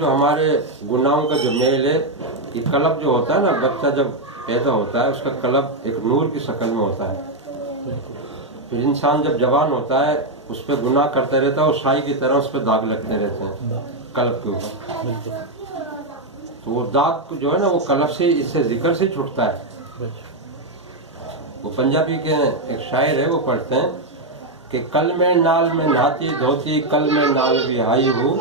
جو ہمارے گناہوں کا جو میل ہے، یہ قلب جو ہوتا ہے نا، بچہ جب پیدا ہوتا ہے اس کا قلب ایک نور کی شکل میں ہوتا ہے. پھر انسان جب جوان ہوتا ہے اس پہ گناہ کرتے رہتا ہے اور شائی کی طرح اس پہ داغ لگتے رہتے ہیں قلب کے اوپر. تو وہ داغ جو ہے نا وہ قلب سے، اس سے ذکر سے چھوٹتا ہے. وہ پنجابی کے ایک شاعر ہے، وہ پڑھتے ہیں کہ کل میں نال میں نہاتی دھوتی، کل میں نال بھی آئی ہوں،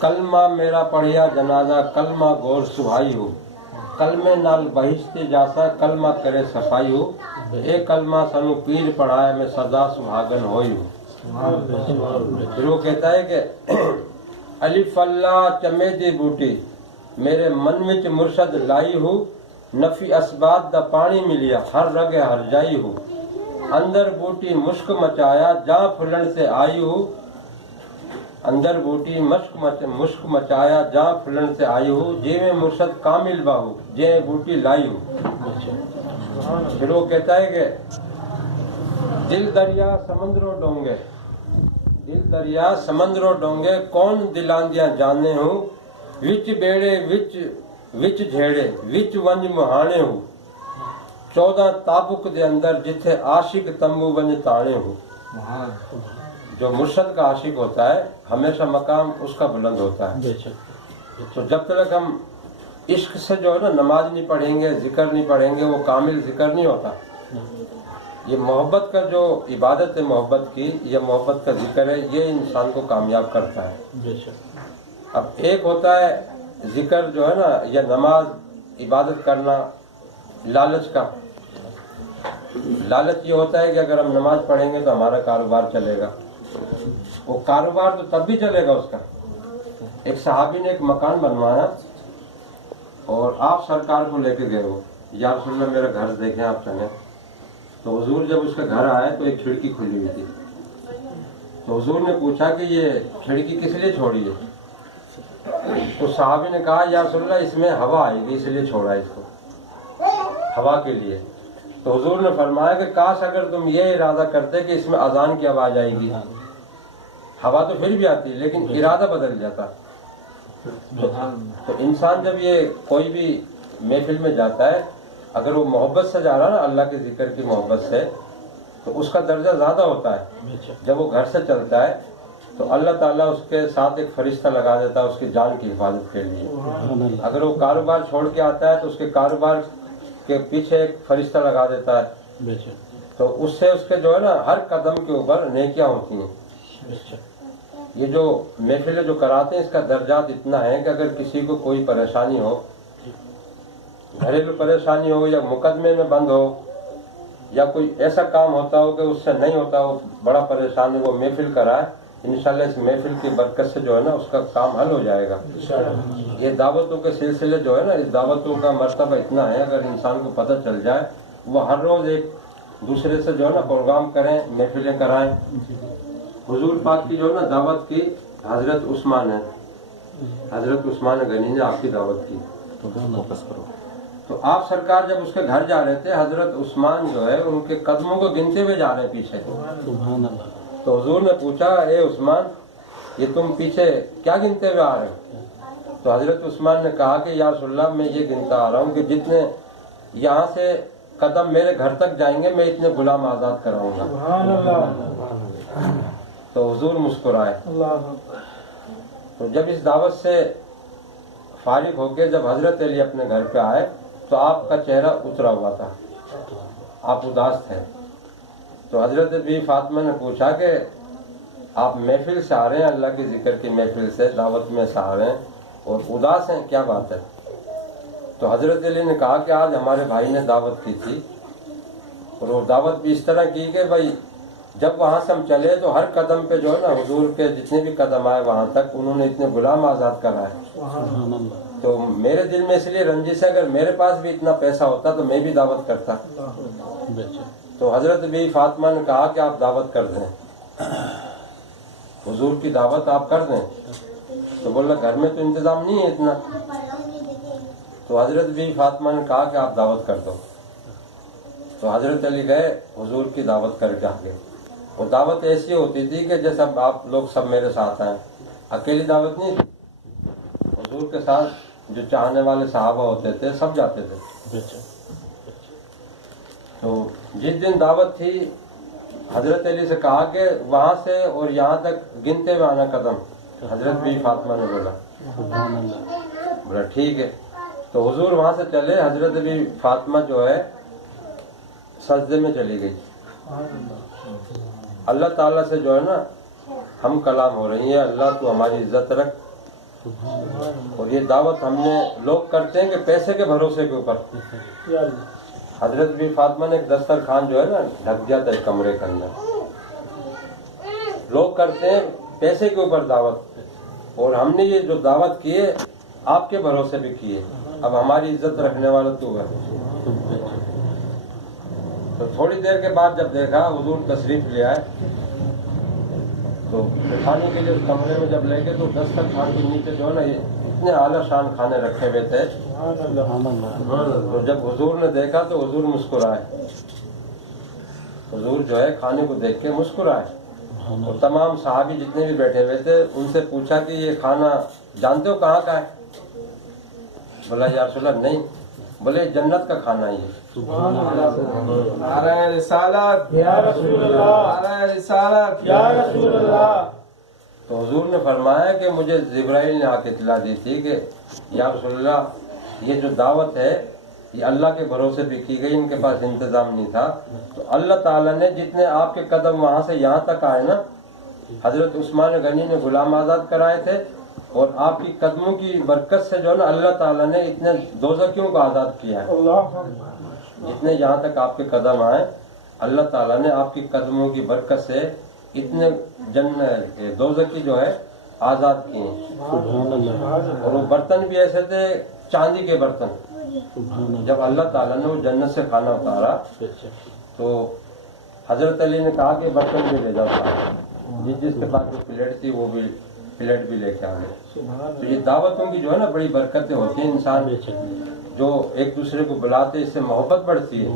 کلمہ میرا پڑھیا جنازہ، کلمہ گور سبھائی ہوں، کلمے نال بہشتی جاسا، کلمہ کرے صفائی ہوں، اے کلمہ سنو پیر پڑھائے میں سدا سبھاگن ہوئی ہوں. پھر وہ کہتا ہے کہ الف اللہ چمے دی بوٹی میرے من وچ مرشد لائی ہوں، نفی اسباب دا پانی ملیا ہر رگے ہر جائی ہوں، اندر بوٹی مشک مچایا جہاں پھلن سے آئی ہوں، اندر بوٹی مشک مچایا جہاں پھلن سے آئی ہوں، جے میں مرشد کامل باہو جے بوٹی لائی ہوں. پھر وہ کہتا ہے کہ دل دریا سمندروں ڈونگے، دل دریا سمندروں ڈونگے کون دلاندیاں جانے ہوں، وچ بیڑے وچ جھیڑے وچ ونج مہانے ہوں، 14 تابک دے اندر جتھے عاشق تمبو ونج تانے ہوں. جو مرشد کا عاشق ہوتا ہے ہمیشہ مقام اس کا بلند ہوتا ہے. تو جب تک ہم عشق سے جو ہے نا نماز نہیں پڑھیں گے، ذکر نہیں پڑھیں گے، وہ کامل ذکر نہیں ہوتا. یہ محبت کا جو عبادت ہے، محبت کی، یہ محبت کا ذکر ہے، یہ انسان کو کامیاب کرتا ہے. اب ایک ہوتا ہے ذکر جو ہے نا یا نماز عبادت کرنا لالچ کا. لالچ یہ ہوتا ہے کہ اگر ہم نماز پڑھیں گے تو ہمارا کاروبار چلے گا. وہ کاروبار تو تب بھی چلے گا اس کا. ایک صحابی نے ایک مکان بنوایا اور آپ سرکار کو لے کے گئے ہو، یا رسول اللہ میرا گھر دیکھیں آپ چلیں. تو حضور جب اس کا گھر آئے تو ایک کھڑکی کھلی ہوئی تھی. تو حضور نے پوچھا کہ یہ کھڑکی کس لیے چھوڑی ہے؟ تو صحابی نے کہا یا رسول اللہ اس میں ہوا آئے گی اس لیے چھوڑا ہے اس کو، ہوا کے لیے. تو حضور نے فرمایا کہ کاش اگر تم یہ ارادہ کرتے کہ اس میں اذان کی آواز آئے گی. ہوا تو پھر بھی آتی لیکن ارادہ بدل جاتا. تو انسان جب یہ کوئی بھی محفل میں جاتا ہے، اگر وہ محبت سے جا رہا نا، اللہ کے ذکر کی محبت سے، تو اس کا درجہ زیادہ ہوتا ہے. جب وہ گھر سے چلتا ہے تو اللہ تعالیٰ اس کے ساتھ ایک فرشتہ لگا دیتا ہے اس کی جان کی حفاظت کے لیے. اگر وہ کاروبار چھوڑ کے آتا ہے تو اس کے کاروبار کے پیچھے ایک فرشتہ لگا دیتا ہے. تو اس سے اس کے جو ہے نا ہر قدم کے اوپر نیکیاں ہوتی ہیں. یہ جو محفلیں جو کراتے ہیں اس کا درجات اتنا ہے کہ اگر کسی کو کوئی پریشانی ہو، گھریلو پریشانی ہو یا مقدمے میں بند ہو یا کوئی ایسا کام ہوتا ہو کہ اس سے نہیں ہوتا، وہ بڑا پریشان ہے، وہ محفل کرائے، انشاءاللہ اس محفل کی برکت سے جو ہے نا اس کا کام حل ہو جائے گا. یہ دعوتوں کے سلسلے جو ہے نا، اس دعوتوں کا مرتبہ اتنا ہے، اگر انسان کو پتہ چل جائے وہ ہر روز ایک دوسرے سے جو ہے نا پروگرام کریں، محفلیں کرائیں. حضور پاک کی جو ہے نا دعوت کی حضرت عثمان ہے، حضرت عثمان غنی نے آپ کی دعوت کی. تو آپ سرکار جب اس کے گھر جا رہے تھے، حضرت عثمان جو ہے ان کے قدموں کو گنتے ہوئے جا رہے ہیں پیچھے. تو حضور نے پوچھا اے عثمان یہ تم پیچھے کیا گنتے ہوئے آ رہے ہو؟ تو حضرت عثمان نے کہا کہ یا رسول اللہ میں یہ گنتا آ رہا ہوں کہ جتنے یہاں سے قدم میرے گھر تک جائیں گے میں اتنے غلام آزاد کراؤں گا. تو حضور مسکرائے. تو جب اس دعوت سے فارغ ہو کے جب حضرت علی اپنے گھر پہ آئے تو آپ کا چہرہ اترا ہوا تھا، آپ اداس تھے. تو حضرت بی فاطمہ نے پوچھا کہ آپ محفل سے آ رہے ہیں، اللہ کی ذکر کی محفل سے، دعوت میں سے آ رہے ہیں اور اداس ہیں، کیا بات ہے؟ تو حضرت علی نے کہا کہ آج ہمارے بھائی نے دعوت کی تھی اور وہ دعوت بھی اس طرح کی کہ بھائی جب وہاں سے ہم چلے تو ہر قدم پہ جو ہے نا حضور کے جتنے بھی قدم آئے وہاں تک انہوں نے اتنے غلام آزاد کرائے. تو میرے دل میں اس لیے رنجش ہے، اگر میرے پاس بھی اتنا پیسہ ہوتا تو میں بھی دعوت کرتا. تو حضرت بی فاطمہ نے کہا کہ آپ دعوت کر دیں، حضور کی دعوت آپ کر دیں. تو بولا گھر میں تو انتظام نہیں ہے اتنا. تو حضرت بی فاطمہ نے کہا کہ آپ دعوت کر دو. تو حضرت علی گئے حضور کی دعوت کر کے آ گئے. وہ دعوت ایسی ہوتی تھی کہ جیسے آپ لوگ سب میرے ساتھ ہیں، اکیلی دعوت نہیں تھی. حضور کے ساتھ جو چاہنے والے صحابہ ہوتے تھے سب جاتے تھے. تو جس دن دعوت تھی حضرت علی سے کہا کہ وہاں سے اور یہاں تک گنتے ہوئے آنا قدم. حضرت بی فاطمہ نے بولا ٹھیک ہے. تو حضور وہاں سے چلے. حضرت بی فاطمہ جو ہے سجدے میں چلی گئی. اللہ تعالیٰ سے جو ہے نا ہم کلام ہو رہی ہیں, اللہ تو ہماری عزت رکھ. اور یہ دعوت ہم نے لوگ کرتے ہیں کہ پیسے کے بھروسے کے اوپر. حضرت بی فاطمہ نے ایک دسترخوان جو ہے نا ڈھک دیا تھا ایک کمرے کے اندر. لوگ کرتے ہیں پیسے کے اوپر دعوت, اور ہم نے یہ جو دعوت کی ہے آپ کے بھروسے بھی کی ہے. اب ہماری عزت رکھنے والا تو ہے. تو تھوڑی دیر کے بعد جب دیکھا حضور تشریف لے آئے تو کھانے کے لیے اس کمرے میں جب لے گئے تو دسترخوان کے نیچے جو ہے نا اتنے اعلیٰ شان کھانے رکھے ہوئے تھے. تو جب حضور نے دیکھا تو حضور مسکرائے. حضور جو ہے کھانے کو دیکھ کے مسکرائے. اور تمام صحابی جتنے بھی بیٹھے ہوئے تھے ان سے پوچھا کہ یہ کھانا جانتے ہو کہاں کا ہے؟ بولا یا رسول اللہ نہیں. بولے جنت کا کھانا یہ. نعرہ رسالت یا رسول اللہ, نعرہ رسالت یا رسول اللہ. تو حضور نے فرمایا کہ مجھے جبرائیل نے آ کے اطلاع دی تھی کہ یا رسول اللہ یہ جو دعوت ہے یہ اللہ کے بھروسے بھی کی گئی, ان کے پاس انتظام نہیں تھا. تو اللہ تعالیٰ نے جتنے آپ کے قدم وہاں سے یہاں تک آئے نا, حضرت عثمان غنی نے غلام آزاد کرائے تھے, اور آپ کی قدموں کی برکت سے جو ہے نا اللہ تعالیٰ نے اتنے دوزخیوں کو آزاد کیا ہے. جتنے یہاں تک آپ کے قدم آئے اللہ تعالیٰ نے آپ کی قدموں کی برکت سے اتنے دوزخی جو ہے آزاد کیے ہیں. اور وہ برتن بھی ایسے تھے چاندی کے برتن. جب اللہ تعالیٰ نے وہ جنت سے کھانا اتارا تو حضرت علی نے کہا کہ برتن بھی لے جاؤ. جس کے پاس جو پلیٹ تھی وہ بھی پلیٹ بھی لے کے آ گئے. تو یہ دعوتوں کی جو ہے نا بڑی برکتیں ہوتی ہیں. انسان جو ایک دوسرے کو بلاتے اس سے محبت بڑھتی ہے.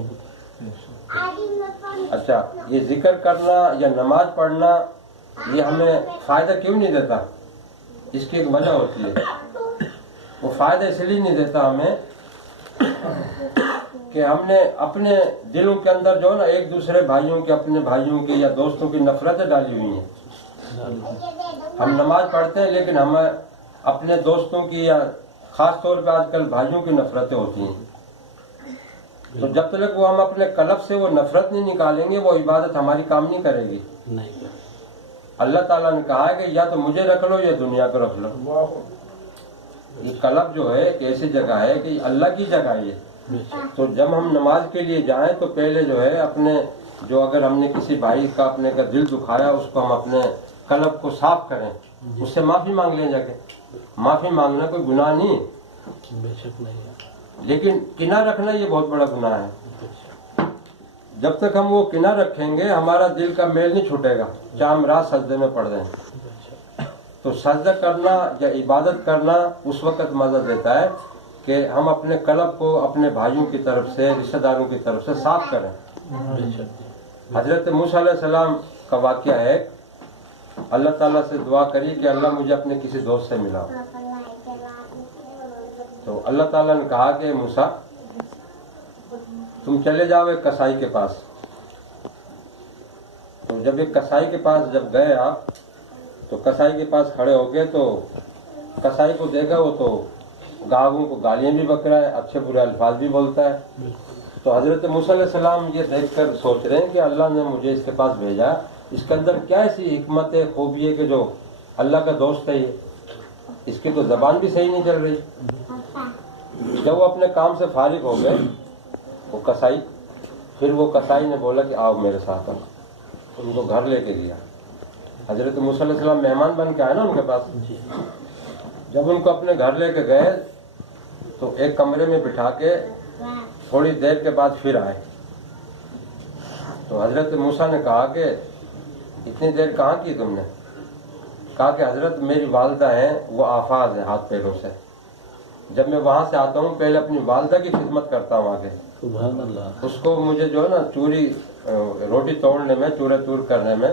اچھا, یہ ذکر کرنا یا نماز پڑھنا یہ ہمیں فائدہ کیوں نہیں دیتا؟ اس کی ایک وجہ ہوتی ہے. وہ فائدہ اس لیے نہیں دیتا ہمیں کہ ہم نے اپنے دلوں کے اندر جو ہے نا ایک دوسرے بھائیوں کے, اپنے بھائیوں کی یا دوستوں کی نفرتیں ڈالی ہوئی ہیں. ہم نماز پڑھتے ہیں لیکن ہمیں اپنے دوستوں کی یا خاص طور پہ آج کل بھائیوں کی نفرتیں ہوتی ہیں. تو جب تک وہ ہم اپنے قلب سے وہ نفرت نہیں نکالیں گے وہ عبادت ہماری کام نہیں کرے گی. اللہ تعالیٰ نے کہا ہے کہ یا تو مجھے رکھ لو یا دنیا کو رکھ لو. یہ قلب جو ہے ایک ایسی جگہ ہے کہ اللہ کی جگہ ہے. تو جب ہم نماز کے لیے جائیں تو پہلے جو ہے اپنے جو اگر ہم نے کسی بھائی کا اپنے کا دل دکھایا اس کو ہم اپنے قلب کو صاف کریں, اس سے معافی مانگ لیں. جا کے معافی مانگنا کوئی گناہ نہیں, لیکن کنارہ رکھنا یہ بہت بڑا گناہ ہے. جب تک ہم وہ کنارہ رکھیں گے ہمارا دل کا میل نہیں چھوٹے گا, چاہے ہم رات سجدے میں پڑھ دیں. تو سجدہ کرنا یا عبادت کرنا اس وقت مزہ دیتا ہے کہ ہم اپنے قلب کو اپنے بھائیوں کی طرف سے, رشتہ داروں کی طرف سے صاف کریں. حضرت موسیٰ علیہ السلام کا واقعہ ہے. اللہ تعالیٰ سے دعا کری کہ اللہ مجھے اپنے کسی دوست سے ملا. تو اللہ تعالیٰ نے کہا کہ موسیٰ تم چلے جاؤ ایک کسائی کے پاس. تو جب ایک کسائی کے پاس جب گئے آپ تو کسائی کے پاس کھڑے ہو گئے تو کسائی کو دیکھا وہ تو گاہکوں کو گالیاں بھی بک رہا ہے, اچھے برے الفاظ بھی بولتا ہے. تو حضرت موسیٰ علیہ السلام یہ دیکھ کر سوچ رہے ہیں کہ اللہ نے مجھے اس کے پاس بھیجا, اس کے اندر کیا ایسی حکمت ہے, خوبی ہے کہ جو اللہ کا دوست ہے. یہ اس کی تو زبان بھی صحیح نہیں چل رہی. جب وہ اپنے کام سے فارغ ہو گئے وہ کسائی, پھر وہ کسائی نے بولا کہ آؤ میرے ساتھ. ان کو گھر لے کے گیا. حضرت موسیٰ علیہ السلام مہمان بن کے آئے نا ان کے پاس. جب ان کو اپنے گھر لے کے گئے تو ایک کمرے میں بٹھا کے تھوڑی دیر کے بعد پھر آئے. تو حضرت موسیٰ نے کہا کہ اتنی دیر کہاں کی تم نے؟ کہا کہ حضرت میری والدہ ہیں وہ آفاز ہیں ہاتھ پیروں سے. جب میں وہاں سے آتا ہوں پہلے اپنی والدہ کی خدمت کرتا ہوں آگے. اس کو مجھے جو ہے نا چوری روٹی توڑنے میں, چورے چور کرنے میں